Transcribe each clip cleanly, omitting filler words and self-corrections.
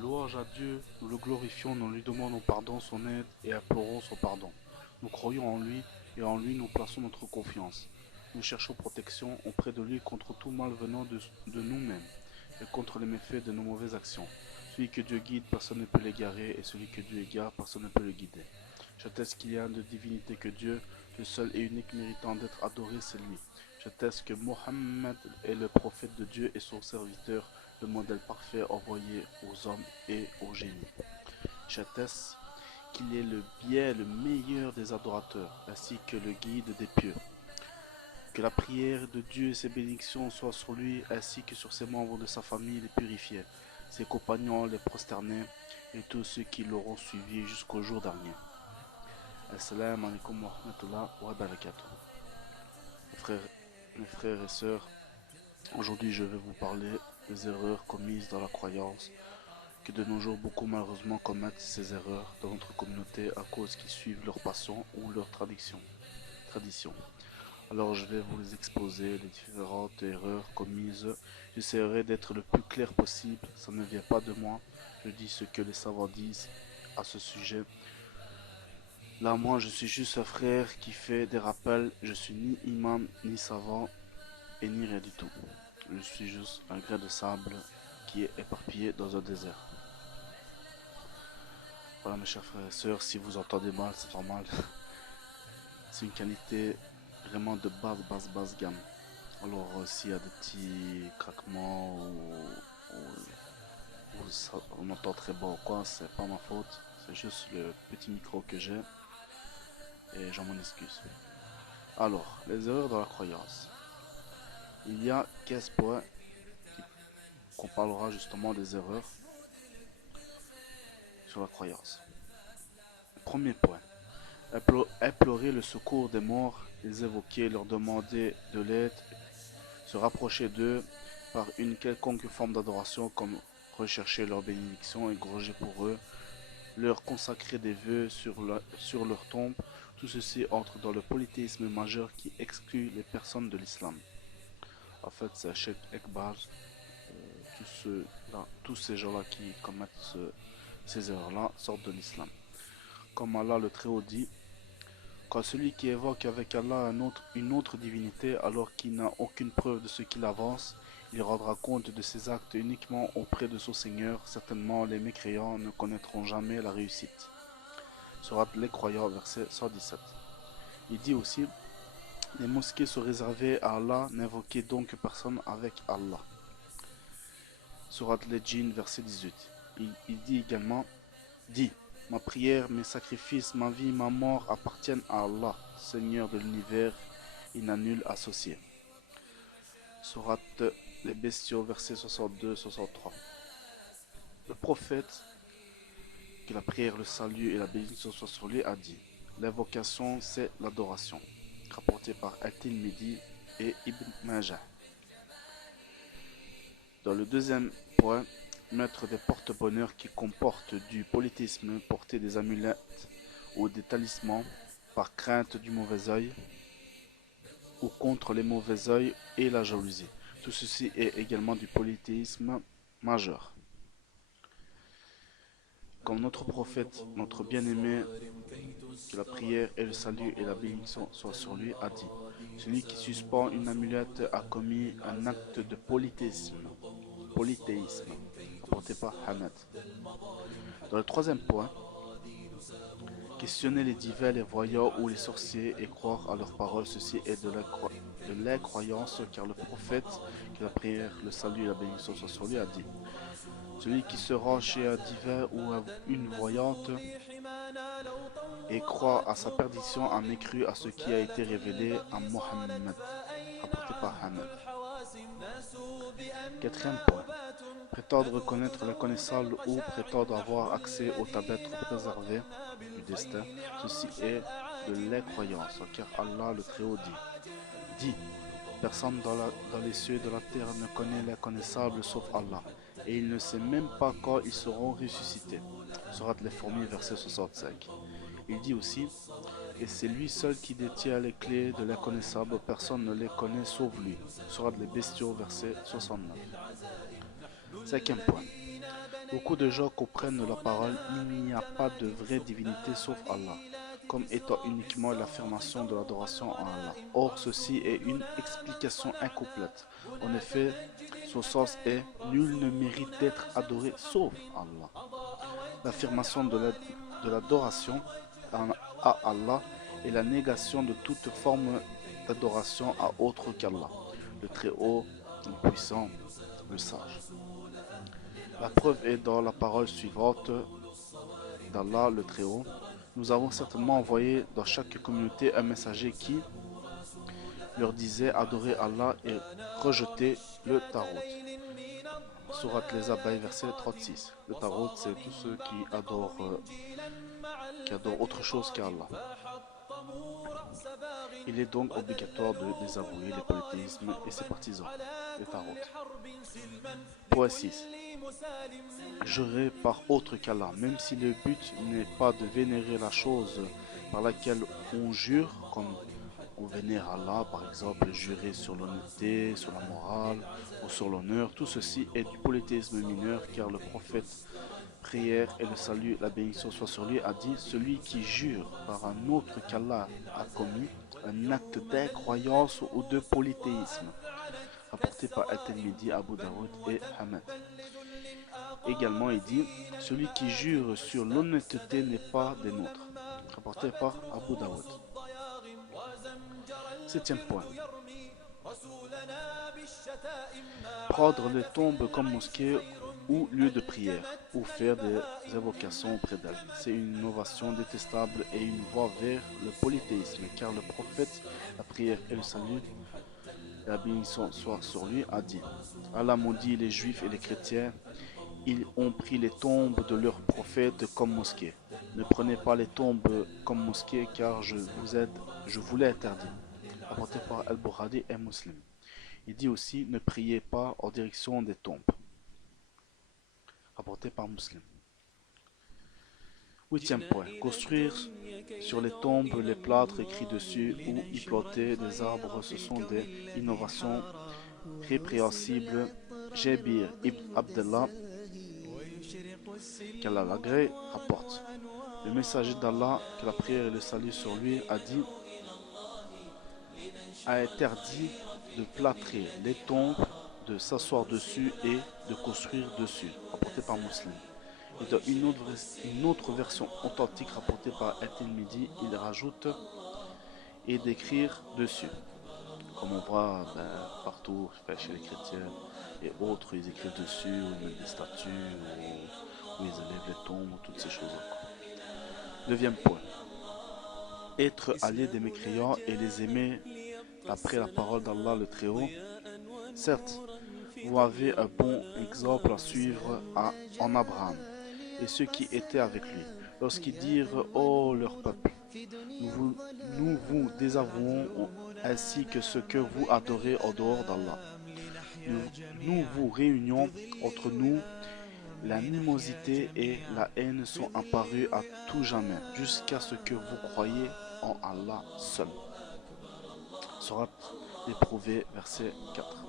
Louange à Dieu, nous le glorifions, nous lui demandons pardon, son aide et implorons son pardon. Nous croyons en lui et en lui nous plaçons notre confiance. Nous cherchons protection auprès de lui contre tout mal venant de nous-mêmes et contre les méfaits de nos mauvaises actions. Celui que Dieu guide, personne ne peut l'égarer, et celui que Dieu égare, personne ne peut le guider. J'atteste qu'il y a de divinité que Dieu, le seul et unique méritant d'être adoré, c'est lui. J'atteste que Mohammed est le prophète de Dieu et son serviteur, le modèle parfait envoyé aux hommes et aux génies. J'atteste qu'il est le bien le meilleur des adorateurs, ainsi que le guide des pieux. Que la prière de Dieu et ses bénédictions soient sur lui, ainsi que sur ses membres de sa famille les purifiés, ses compagnons les prosternés, et tous ceux qui l'auront suivi jusqu'au jour dernier. Assalamu alaikum wa rahmatullah wa barakatuh. Mes frères et sœurs, aujourd'hui je vais vous parler des erreurs commises dans la croyance, que de nos jours beaucoup malheureusement commettent ces erreurs dans notre communauté à cause qu'ils suivent leur passion ou leur tradition. Alors je vais vous les exposer, les différentes erreurs commises. J'essaierai d'être le plus clair possible, ça ne vient pas de moi, je dis ce que les savants disent à ce sujet. Là, moi, je suis juste un frère qui fait des rappels. Je suis ni imam, ni savant, et ni rien du tout. Je suis juste un grain de sable qui est éparpillé dans un désert. Voilà, mes chers frères et sœurs, si vous entendez mal, c'est normal. C'est une qualité vraiment de basse gamme. Alors, s'il y a des petits craquements ou on entend très bas ou quoi, c'est pas ma faute. C'est juste le petit micro que j'ai et j'en m'en excuse. Alors, les erreurs dans la croyance. Il y a 15 points qu'on parlera justement des erreurs sur la croyance. Premier point, implorer le secours des morts, les évoquer, leur demander de l'aide, se rapprocher d'eux par une quelconque forme d'adoration comme rechercher leur bénédiction et groger pour eux, leur consacrer des vœux sur leur tombe. Tout ceci entre dans le polythéisme majeur qui exclut les personnes de l'islam. En fait, c'est Sheikh Ekbar, tous ces gens-là qui commettent ces erreurs-là sortent de l'islam. Comme Allah le Très-Haut dit, quand celui qui évoque avec Allah une autre divinité alors qu'il n'a aucune preuve de ce qu'il avance, il rendra compte de ses actes uniquement auprès de son Seigneur. Certainement les mécréants ne connaîtront jamais la réussite. Sourate les croyants, verset 117. Il dit aussi, les mosquées sont réservées à Allah, n'invoquez donc personne avec Allah. Sourate les djinns, verset 18. Il dit également, dis, ma prière, mes sacrifices, ma vie, ma mort appartiennent à Allah, Seigneur de l'univers, il n'a nul associé. Sourate les bestiaux, versets 62-63. Le prophète, que la prière, le salut et la bénédiction soient sur lui, a dit, l'invocation c'est l'adoration, rapporté par At-Tirmidhi et Ibn Majah. Dans le deuxième point, mettre des porte-bonheur qui comportent du polythéisme, porter des amulettes ou des talismans par crainte du mauvais œil ou contre les mauvais œils et la jalousie. Tout ceci est également du polythéisme majeur. Comme notre prophète, notre bien-aimé, que la prière et le salut et la bénédiction soient sur lui, a dit, celui qui suspend une amulette a commis un acte de polythéisme, apporté par Hamad. Dans le troisième point, questionner les divins, les voyants ou les sorciers et croire à leurs paroles, ceci est de l'incroyance, car le prophète, que la prière, le salut et la bénédiction soient sur lui, a dit, celui qui se rend chez un divin ou une voyante et croit à sa perdition a mécru à ce qui a été révélé à Mohammed, rapporté par Hamad. Quatrième point, prétendre connaître l'inconnaissable ou prétendre avoir accès aux tablettes préservées du destin, ceci est de l'incroyance, car Allah le Très-Haut dit, personne dans les cieux et de la terre ne connaît l'inconnaissable sauf Allah, et il ne sait même pas quand ils seront ressuscités. Sourate les fourmis, verset 65. Il dit aussi, et c'est lui seul qui détient les clés de l'inconnaissable, personne ne les connaît sauf lui. Sourate les bestiaux, verset 69. Cinquième point. Beaucoup de gens comprennent la parole, il n'y a pas de vraie divinité sauf Allah, comme étant uniquement l'affirmation de l'adoration à Allah. Or, ceci est une explication incomplète. En effet, son sens est nul ne mérite d'être adoré sauf Allah. L'affirmation de l'adoration à Allah est la négation de toute forme d'adoration à autre qu'Allah, le Très-Haut, le Puissant, le Sage. La preuve est dans la parole suivante d'Allah le Très-Haut. Nous avons certainement envoyé dans chaque communauté un messager qui leur disait adorer Allah et rejeter le Tarot. Surat les Abeilles, verset 36. Le Tarot, c'est tous ceux qui adorent autre chose qu'Allah. Il est donc obligatoire de désavouer les polythéismes et ses partisans, les Tarot. Point 6. Jurer par autre qu'Allah, même si le but n'est pas de vénérer la chose par laquelle on jure, comme on vénère Allah, par exemple, jurer sur l'honnêteté, sur la morale ou sur l'honneur, tout ceci est du polythéisme mineur, car le prophète, prière et le salut, la bénédiction soit sur lui, a dit: celui qui jure par un autre qu'Allah a commis un acte d'incroyance ou de polythéisme, rapporté par At-Tirmidhi, Abu Daoud et Ahmed. Également, il dit: celui qui jure sur l'honnêteté n'est pas des nôtres, rapporté par Abu Daoud. Septième point. Prendre les tombes comme mosquée ou lieu de prière, ou faire des invocations auprès d'elles. C'est une innovation détestable et une voie vers le polythéisme, car le prophète, la prière et le salut, la bénédiction soit sur lui, a dit: Allah maudit les juifs et les chrétiens, ils ont pris les tombes de leurs prophètes comme mosquée. Ne prenez pas les tombes comme mosquée, car je vous l'ai interdit. Apporté par Al-Bukhari et Muslim. Il dit aussi: ne priez pas en direction des tombes. Rapporté par Muslim. Huitième point. Construire sur les tombes les plâtres écrits dessus ou y planter des arbres, ce sont des innovations répréhensibles. Jabir ibn Abdallah, qu'Allah l'agrée, rapporte: le messager d'Allah, que la prière et le salut sur lui, a interdit de plâtrer les tombes, de s'asseoir dessus et de construire dessus, rapporté par Muslim. Et dans une autre version authentique rapportée par At-Tirmidhi, il rajoute et d'écrire dessus. Comme on voit partout, chez les chrétiens et autres, ils écrivent dessus, ou ils mettent des statues, ou ils élèvent les tombes, ou toutes ces choses-là. Neuvième point. Être allié des mécréants et les aimer après la parole d'Allah le Très-Haut. Certes, vous avez un bon exemple à suivre en Abraham et ceux qui étaient avec lui, lorsqu'ils dirent: ô leur peuple, nous vous désavouons ainsi que ce que vous adorez en dehors d'Allah. Nous vous réunions entre nous, l'animosité et la haine sont apparues à tout jamais, jusqu'à ce que vous croyez en Allah seul. Surat l'éprouvé, verset 4.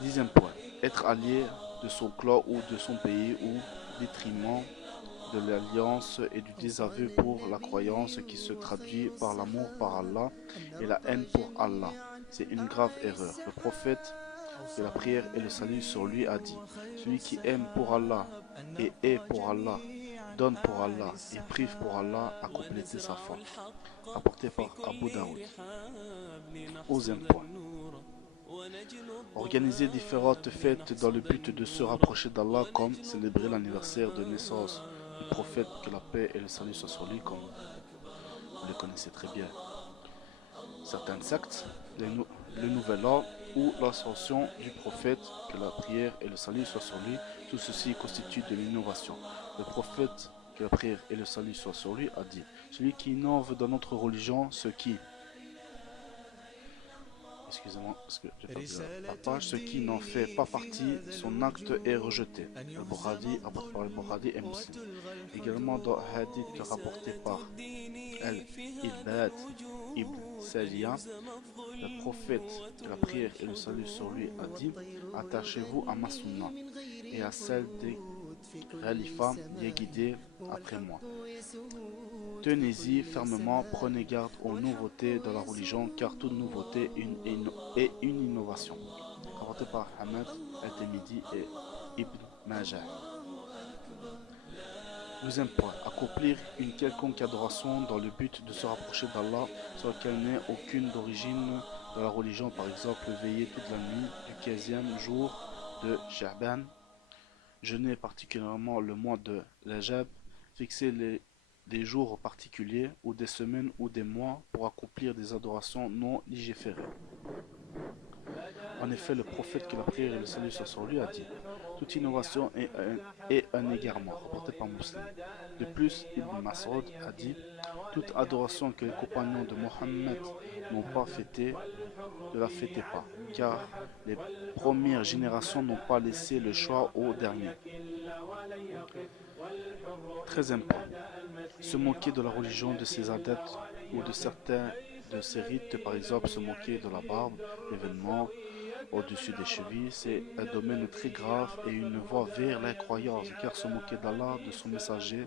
Dixième point. Être allié de son clan ou de son pays au détriment de l'alliance et du désaveu pour la croyance qui se traduit par l'amour par Allah et la haine pour Allah. C'est une grave erreur. Le prophète, que la prière et le salut sur lui, a dit: celui qui aime pour Allah et est pour Allah, donne pour Allah et prive pour Allah, a complété sa foi. Rapporté par Abu Daoud. 11e point. Organiser différentes fêtes dans le but de se rapprocher d'Allah, comme célébrer l'anniversaire de naissance du prophète, que la paix et le salut soient sur lui, comme vous le connaissez très bien. Certaines sectes, le nouvel an ou l'ascension du prophète, que la prière et le salut soient sur lui, tout ceci constitue de l'innovation. Le prophète, que la prière et le salut soient sur lui, a dit: celui qui innove dans notre religion ce qui excusez-moi, parce que j'ai perdu la page, ce qui n'en fait pas partie, son acte est rejeté. Al-Bukhari, rapporté par Al-Bukhari et Muslim. Également dans hadith rapporté par Al-Ilbad ibn Saliya, le prophète, que la prière et le salut sur lui, a dit: attachez-vous à ma sunna et à celle des khalifas bien guidés après moi. Tenez-y fermement, prenez garde aux nouveautés de la religion, car toute nouveauté est une innovation. Rapporté par Ahmed, Al-Tirmidhi et Ibn Majah. Deuxième point, accomplir une quelconque adoration dans le but de se rapprocher d'Allah, sans qu'elle n'ait aucune d'origine de la religion, par exemple veiller toute la nuit du 15e jour de Sha'ban, jeûner particulièrement le mois de Rajab, fixer des jours particuliers ou des semaines ou des mois pour accomplir des adorations non légiférées. En effet, le prophète, que la prière et le salut soient sur lui, a dit: toute innovation est un égarement, rapporté par Muslim. De plus, Ibn Mas'ud a dit: toute adoration que les compagnons de Mohammed n'ont pas fêtée, ne la fêtez pas, car les premières générations n'ont pas laissé le choix aux derniers. 13e point. Se moquer de la religion, de ses adeptes ou de certains de ses rites, par exemple se moquer de la barbe, l'événement au-dessus des chevilles, c'est un domaine très grave et une voie vers l'incroyance, car se moquer d'Allah, de son messager,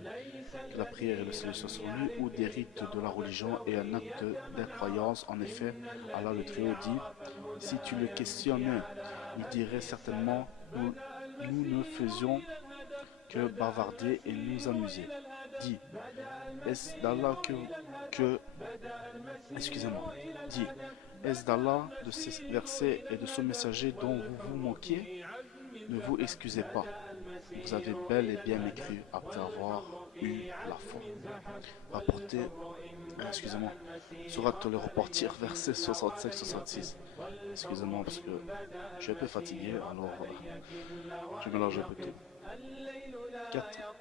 que la prière et le salut soient sur lui, ou des rites de la religion est un acte d'incroyance. En effet, Allah le Très-Haut dit: si tu le questionnais, il dirait certainement: nous ne faisions que bavarder et nous amuser. Dit: est-ce d'Allah excusez-moi, dit: est-ce d'Allah, de ces versets et de son messager dont vous vous moquiez? Ne vous excusez pas, vous avez bel et bien mécru après avoir eu la foi. Rapporté, excusez-moi, Surat le reportir, verset 65-66. Excusez-moi parce que je suis un peu fatigué, alors je mélange un peu tout.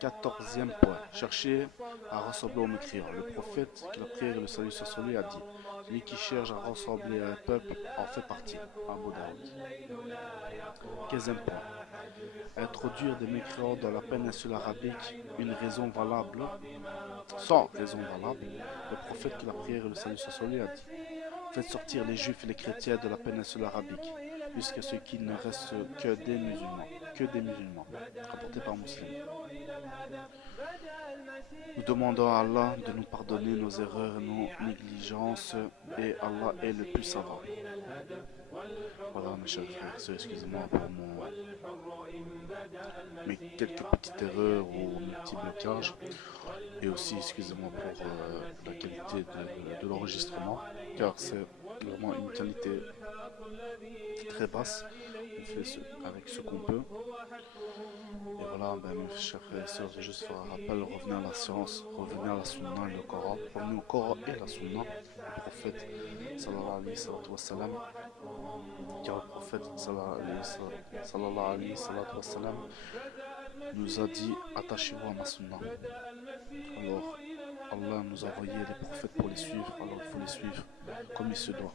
14e point. Chercher à ressembler aux mécréants. Le prophète, que la prière et le salut soient sur lui, a dit: celui qui cherche à ressembler à un peuple en fait partie. Abu Daoud. 15e point. Introduire des mécréants dans la péninsule arabique, une raison valable, sans raison valable. Le prophète, que la prière et le salut soient sur lui, a dit: faites sortir les juifs et les chrétiens de la péninsule arabique, jusqu'à ce qu'il ne reste que des musulmans. Rapporté par Muslim. Nous demandons à Allah de nous pardonner nos erreurs et nos négligences, et Allah est le plus savant. Voilà, mes chers frères et sœurs, excusez-moi pour mes quelques petites erreurs ou mes petits blocages, et aussi excusez-moi pour la qualité de l'enregistrement, car c'est vraiment une qualité très basse. On fait avec ce qu'on peut. Et voilà, mes chers frères et sœurs, je vais juste faire un rappel: revenez à la science, revenez à la sunna et le Coran, revenez au Coran et la sunna. Le prophète sallallahu alayhi wa sallam, car le prophète sallallahu alayhi wa sallam nous a dit: attachez-vous à ma sunna. Alors Allah nous a envoyé les prophètes pour les suivre, alors il faut les suivre comme il se doit.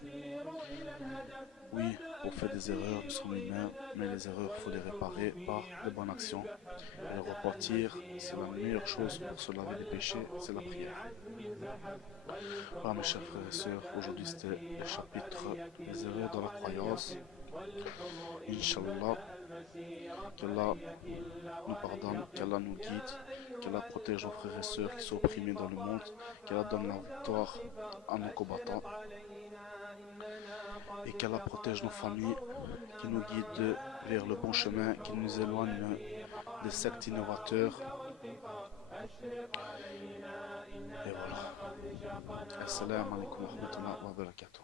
Oui, on fait des erreurs, nous sommes humains, mais les erreurs, il faut les réparer par de bonnes actions. Et repentir, c'est la meilleure chose pour se laver des péchés, c'est la prière. Voilà, mes chers frères et sœurs, aujourd'hui c'était le chapitre des erreurs dans la croyance. Inch'Allah, qu'Allah nous pardonne, qu'Allah nous guide, qu'Allah protège nos frères et sœurs qui sont opprimés dans le monde, qu'Allah donne la victoire à nos combattants, et qu'Allah protège nos familles, qui nous guide vers le bon chemin, qui nous éloigne des sectes innovateurs. Et voilà. Assalamu alaikum wa rahmatullahi wa barakatuh.